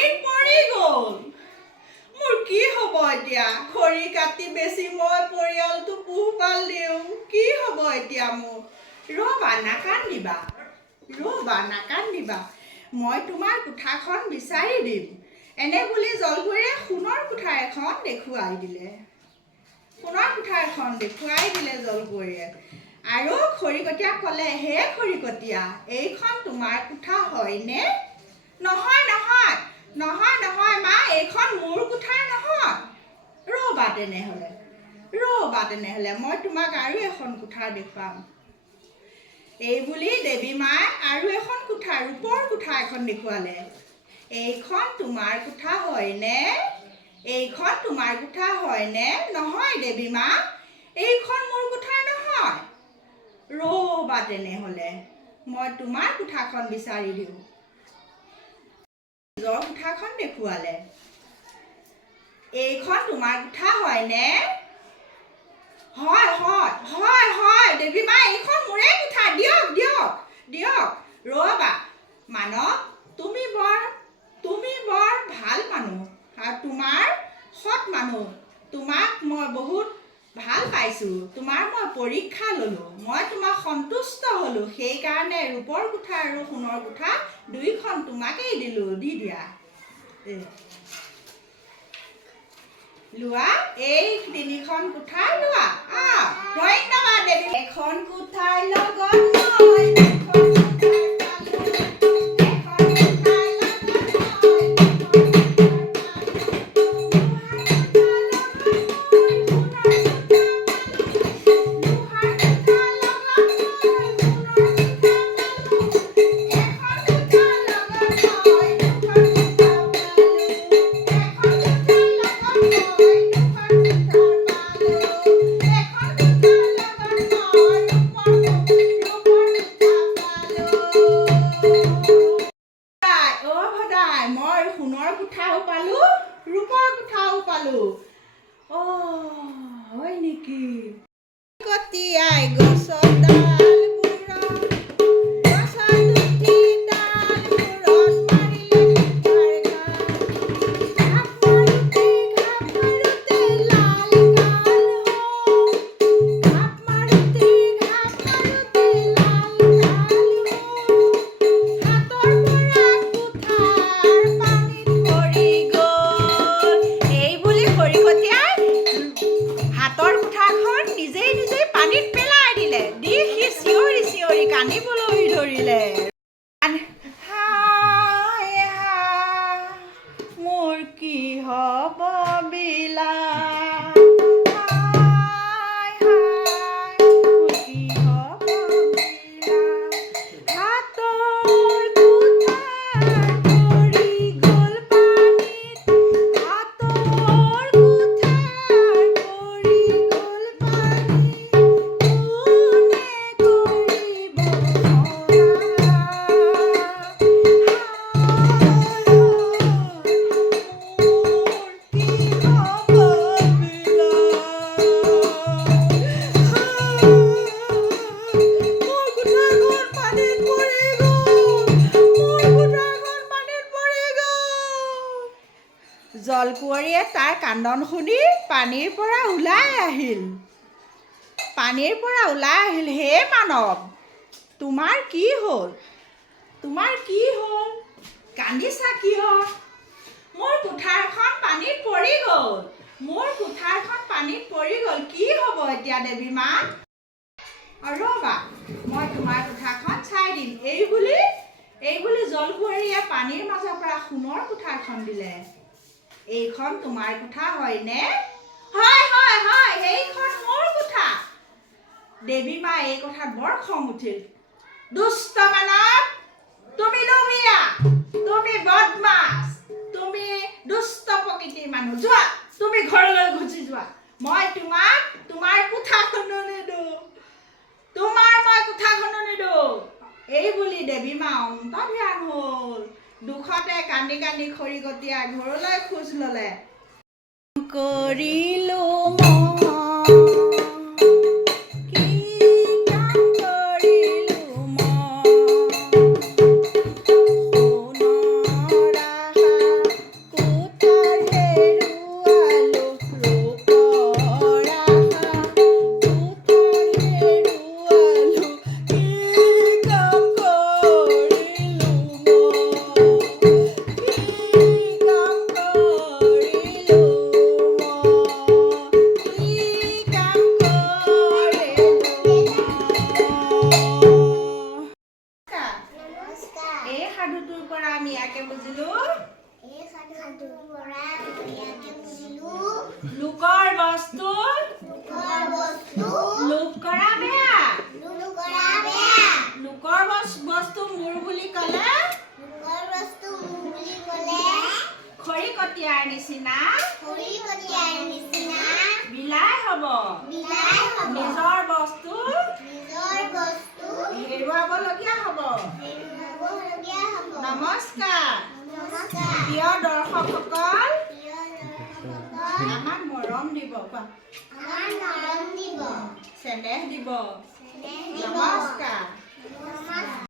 পানীত পৰি গ'ল। মোৰ কি হ'ব এতিয়া? খৰি কাটি বেছি মই পৰিয়ালটো পোহপাল দিওঁ কি হ'ব এতিয়া মোৰ? ৰ'বা, নাকান্দিবা। ৰ'বা, নাকান্দিবা। মই তোমাৰ কোঠাখন বিচাৰি দিম। এনে বুলি জলগুৰিয়ে সোণৰ কোঠা এখন দেখুৱাই দিলে। সোণৰ কোঠা এখন দেখুৱাই দিলে জলগুৰিয়ে আৰু খৰিকটীয়া ক'লে, হে খৰিকটীয়া, এইখন তোমাৰ কোঠা হয়নে? নহয় নহয় নহয় নহয় মা এইখন মোৰ কোঠা নহয়। ৰ'বা তেনেহ'লে ৰ'বা তেনেহ'লে মই তোমাক আৰু এখন কোঠা দেখুৱাম। এই বুলি দেৱী মায়ে আৰু এখন কোঠা ৰূপৰ কোঠা এখন দেখুৱালে। এইখন তোমাৰ কোঠা হয়নে? এইখন তোমাৰ কোঠা হয়নে? নহয় দেৱী মা এইখন মোৰ কোঠা নহয়। ৰ'বা তেনেহ'লে মই তোমাৰ কোঠাখন বিচাৰি দিওঁ। নিজৰ কোঠাখন দেখুৱালে। এইখন তোমাৰ কোঠা হয়নে হয় হয় হয় হয়, দেৱী মা, এইখন মোৰে কোঠা দিয়ক দিয়ক দিয়ক। ৰ'বা, মানৱ, তুমি বৰ তুমি বৰ ভালো মানুহ আৰু তোমাৰ সৎ মানুহ। তোমাক মই বহুত ভাল পাইছোঁ। তোমাৰ মই পৰীক্ষা ল'লোঁ। মই তোমাক সন্তুষ্ট হ'লোঁ। সেইকাৰণে ৰূপৰ কোঠা আৰু সোণৰ কোঠা দুইখন তোমাকেই দিলোঁ। দি দিয়া। লোৱা এই তিনিখন কোঠাই লোৱা। ধন্যবাদ দেৱী এখন কোঠাৰ লগত মই আলু ও হয় নাকি? কতি আয় গোস জলকুঁৱৰীয়ে তাৰ কান্দন শুনি পানীৰ পৰা ওলাই আহিল। পানীৰ পৰা ওলাই আহিল হে মানৱ তোমাৰ কি হ'ল? তোমাৰ কি হ'ল? কান্দিছা কিয়? মোৰ কোঠাৰখন পানীত পৰি গ'ল। মোৰ কোঠাৰখন পানীত পৰি গ'ল। কি হ'ব এতিয়া দেৱী মা? ৰ'বা মই তোমাৰ কোঠাখন চাই দিম। এই বুলি জলকুঁৱৰীয়ে পানীৰ মাজৰ পৰা সোণৰ কোঠাৰখন দিলে। এইখন তোমাৰ কোঠা হয়নে? হয় হয় হয় এইখন মোৰ কোঠা। দেৱী মা এই কথাত বৰ খং উঠিল। দুষ্ট মানৱ তুমি লোভীয়া তুমি বদমাছ তুমি দুষ্ট প্ৰকৃতিৰ মানুহ। যোৱা তুমি ঘৰলৈ গুচি যোৱা। মই তোমাক তোমাৰ কোঠাখনো নিদিওঁ তোমাৰ মই কোঠাখনো নিদিওঁ এই বুলি দেৱী মা অন্তৰ্ধান হ'ল। দুখতে কান্দি কান্দি খৰিকটীয়া ঘৰলৈ খোজ ল'লে। কৰিলো সাধুটোৰ পৰা আমি ইয়াকে বুজিলো? লোকৰ বস্তু? লোক কৰা বেয়া? লোক কৰা বেয়া। লোকৰ বস- বস্তু মোৰ বুলি ক'লে? খৰি কটীয়াৰ নিচিনা? বিলাই হ'ব। নিজৰ বস্তু? হেৰুৱাবলগীয়া হ'ব। নমস্কাৰ। প্ৰিয় দৰ্শকসকল আমাক মৰম দিব চেনেহ দিব। নমস্কাৰ।